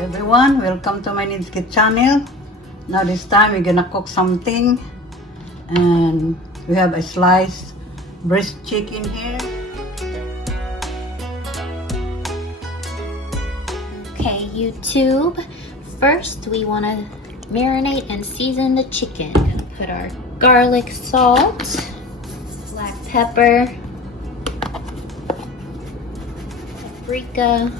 everyone, welcome to my Nidskit channel. Now this time we're gonna cook something, and we have a sliced breast chicken here. Okay, YouTube. First, we want to marinate and season the chicken. Gonna put our garlic, salt, black pepper, paprika,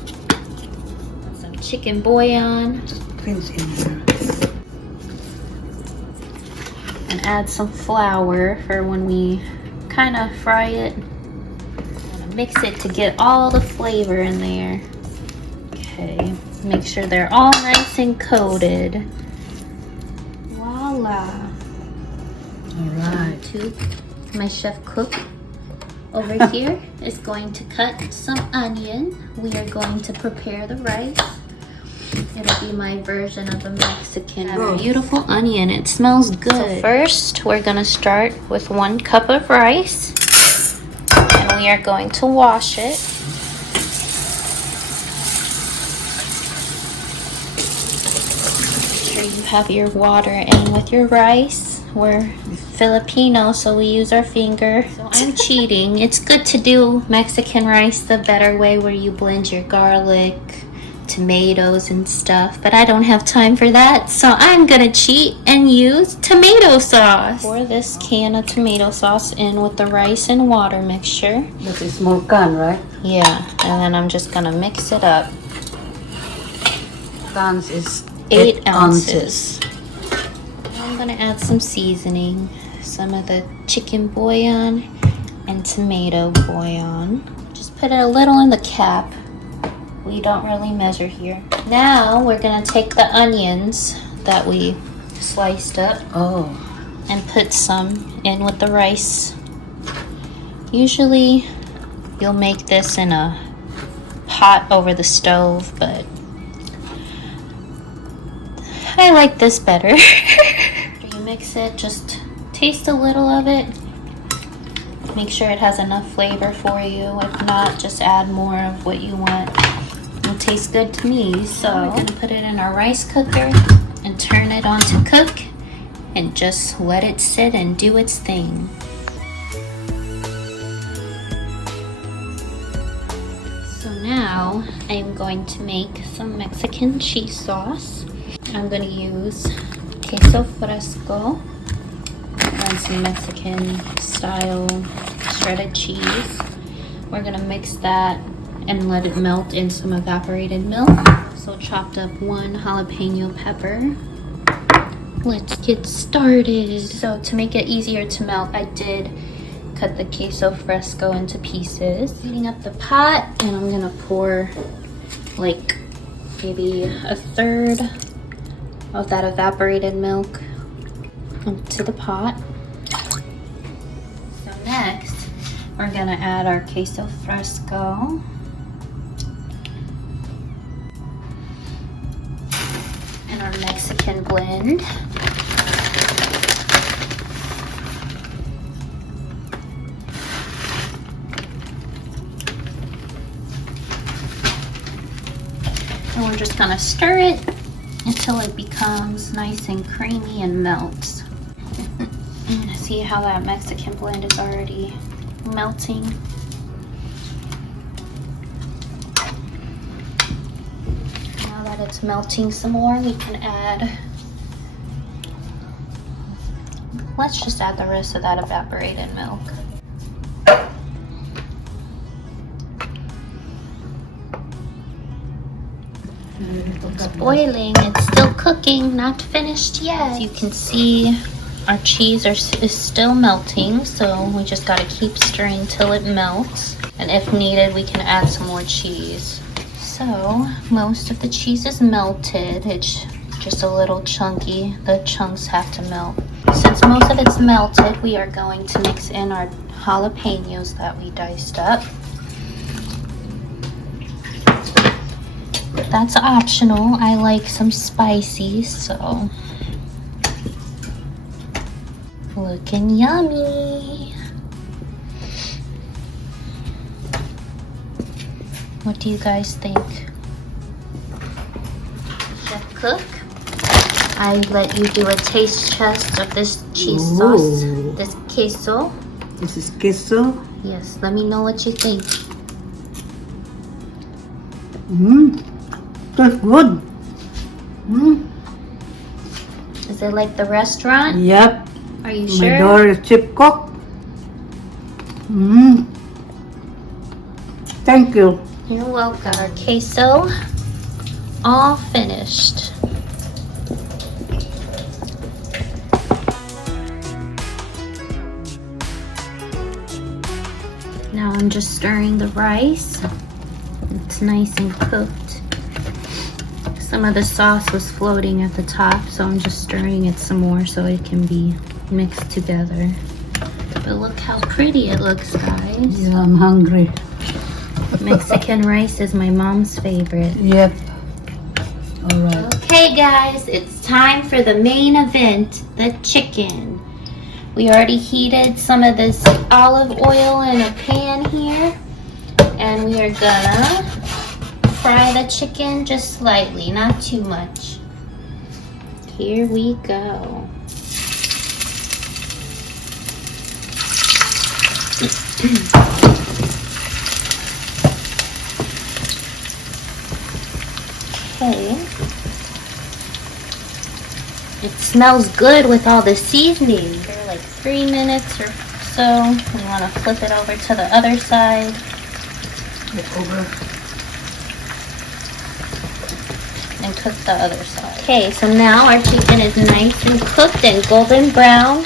some chicken bouillon, Rinse in here. and add some flour for when we kind of fry it. Gonna mix it to get all the flavor in there. Okay, make sure they're all nice and coated. Voila. Alright. My chef cook over here is going to cut some onion. We are going to prepare the rice. It'll be my version of a Mexican. Oh. Beautiful onion, it smells good. So first, we're gonna start with 1 cup of rice, and we are going to wash it. Make sure you have your water in with your rice. We're Filipino, so we use our finger. So I'm cheating. It's good to do Mexican rice the better way, where you blend your garlic, tomatoes and stuff, but I don't have time for that, so I'm gonna cheat and use tomato sauce. Pour this can of tomato sauce in with the rice and water mixture. That's a small can, right? Yeah, and then I'm just gonna mix it up. Cans is 8 ounces. I'm gonna add some seasoning, some of the chicken bouillon and tomato bouillon. Just put a little in the cap. We don't really measure here. Now we're gonna take the onions that we sliced up and put some in with the rice. Usually you'll make this in a pot over the stove, but I like this better. After you mix it, just taste a little of it. Make sure it has enough flavor for you. If not, just add more of what you want. It tastes good to me, so we're gonna put it in our rice cooker and turn it on to cook and just let it sit and do its thing. So now I'm going to make some Mexican cheese sauce. I'm gonna use queso fresco and some Mexican style shredded cheese. We're gonna mix that and let it melt in some evaporated milk. So chopped up 1 jalapeno pepper. Let's get started. So to make it easier to melt, I did cut the queso fresco into pieces. Heating up the pot, and I'm gonna pour like maybe 1/3 of that evaporated milk into the pot. So next, we're gonna add our queso fresco. And our Mexican blend. And we're just gonna stir it until it becomes nice and creamy and melts. See how that Mexican blend is already melting? Now that it's melting some more, we can add, let's just add the rest of that evaporated milk. It's boiling, it's still cooking, not finished yet. As you can see, our cheese is still melting, so we just gotta keep stirring till it melts. And if needed, we can add some more cheese. So most of the cheese is melted. It's just a little chunky. The chunks have to melt. Since most of it's melted, we are going to mix in our jalapenos that we diced up. That's optional. I like some spicy, so looking yummy. What do you guys think? it cook, I let you do a taste test of this cheese sauce, this queso. This is queso. Yes, let me know what you think. That's good. Is it like the restaurant? Yep. Are you My sure? daughter is chip cook. Thank you. You're welcome. Our queso all finished. Now I'm just stirring the rice. It's nice and cooked. Some of the sauce was floating at the top, so I'm just stirring it some more so it can be mixed together. But look how pretty it looks, guys. Yeah, I'm hungry. Mexican rice is my mom's favorite. Yep. All right. Okay, guys, it's time for the main event, the chicken. We already heated some of this olive oil in a pan here, and we are gonna fry the chicken just slightly, not too much. Here we go. Okay. It smells good with all the seasoning. For like 3 minutes or so. We want to flip it over to the other side. Over. And cook the other side. Okay, so now our chicken is nice and cooked and golden brown.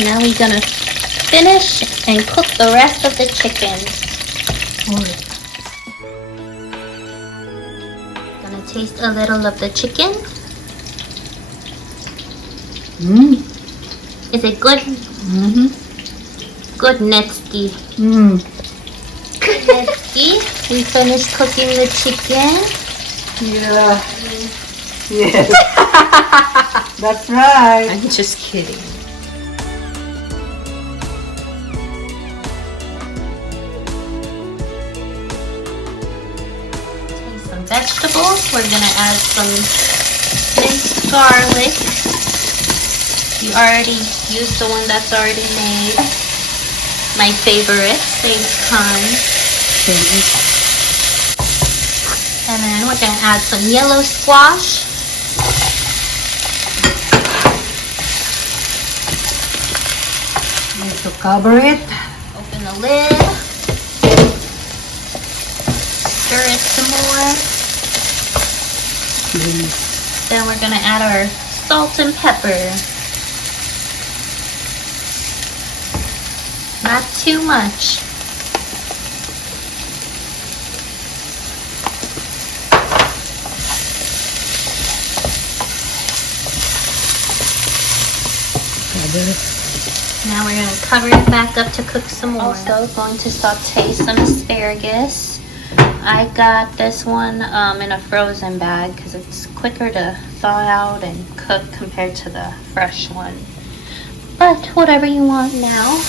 Now we're gonna finish and cook the rest of the chicken. Gonna taste a little of the chicken. Is it good? Good, Netsky. Netsky, we finished cooking the chicken. Yeah. Yes. That's right. I'm just kidding. Some vegetables. We're gonna add some minced garlic. You already used the one that's already made. My favorite, saves time. And then we're gonna add some yellow squash. Need to cover it. Open the lid. Stir it some more. Then we're gonna add our salt and pepper. Not too much. Now we're going to cover it back up to cook some more. Also going to saute some asparagus. I got this one in a frozen bag because it's quicker to thaw out and cook compared to the fresh one. But whatever you want now.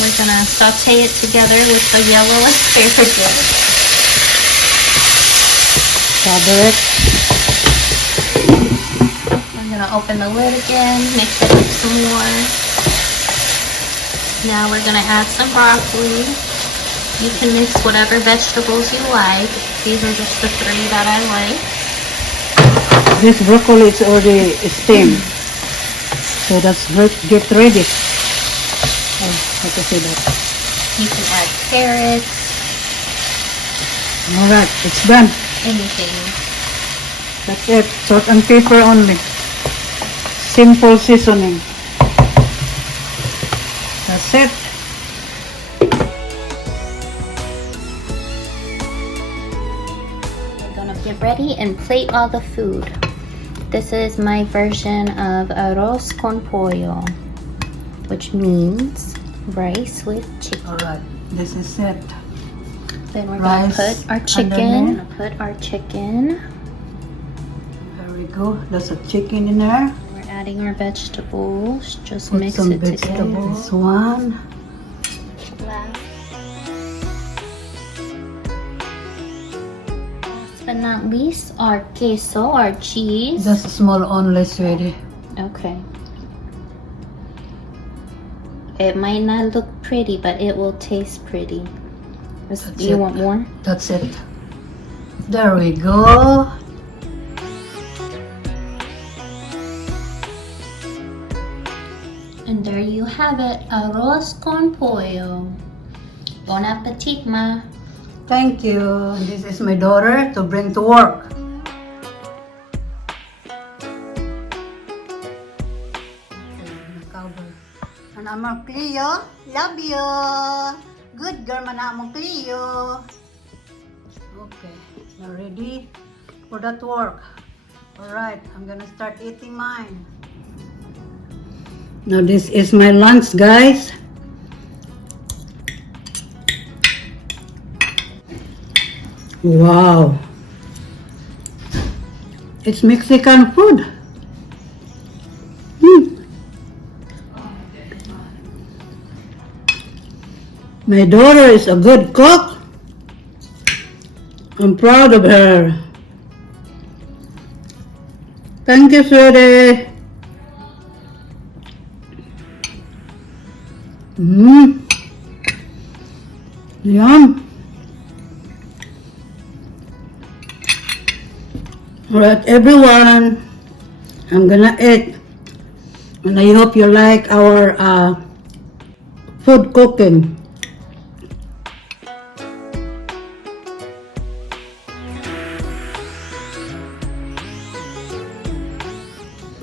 We're going to saute it together with the yellow asparagus. Cover it. I'm going to open the lid again, mix it up some more. Now we're going to add some broccoli. You can mix whatever vegetables you like. These are just the 3 that I like. This broccoli is already steamed. So that's get ready. Oh, how to say that? You can add carrots. Alright, it's done. Anything. That's it. Salt and pepper only. Simple seasoning. That's it. We're gonna get ready and plate all the food. This is my version of arroz con pollo, which means rice with chicken. Alright, this is it. Then we're Rice gonna put our chicken. underneath. Put our chicken. There we go. There's a chicken in there. We're adding our vegetables. Just Put mix some it together. vegetables. One. last but not least, our queso, our cheese. Just small only, sweetie. Okay. It might not look pretty, but it will taste pretty. That's You it. want more? That's it. There we go. And there you have it, arroz con pollo. Bon appetit, ma. Thank you. This is my daughter to bring to work. And I'm a Cleo. Love you. Good girl, man. I'm a Cleo. Okay, you're ready for that work. Alright, I'm gonna start eating mine. Now this is my lunch, guys. Wow. It's Mexican food. My daughter is a good cook. I'm proud of her. Thank you, sweetie. Yum. Alright, everyone. I'm gonna eat. And I hope you like our food cooking.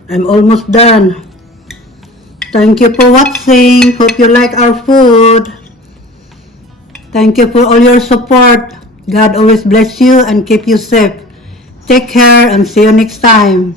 I'm almost done. Thank you for watching. Hope you like our food. Thank you for all your support. God always bless you and keep you safe. Take care and see you next time.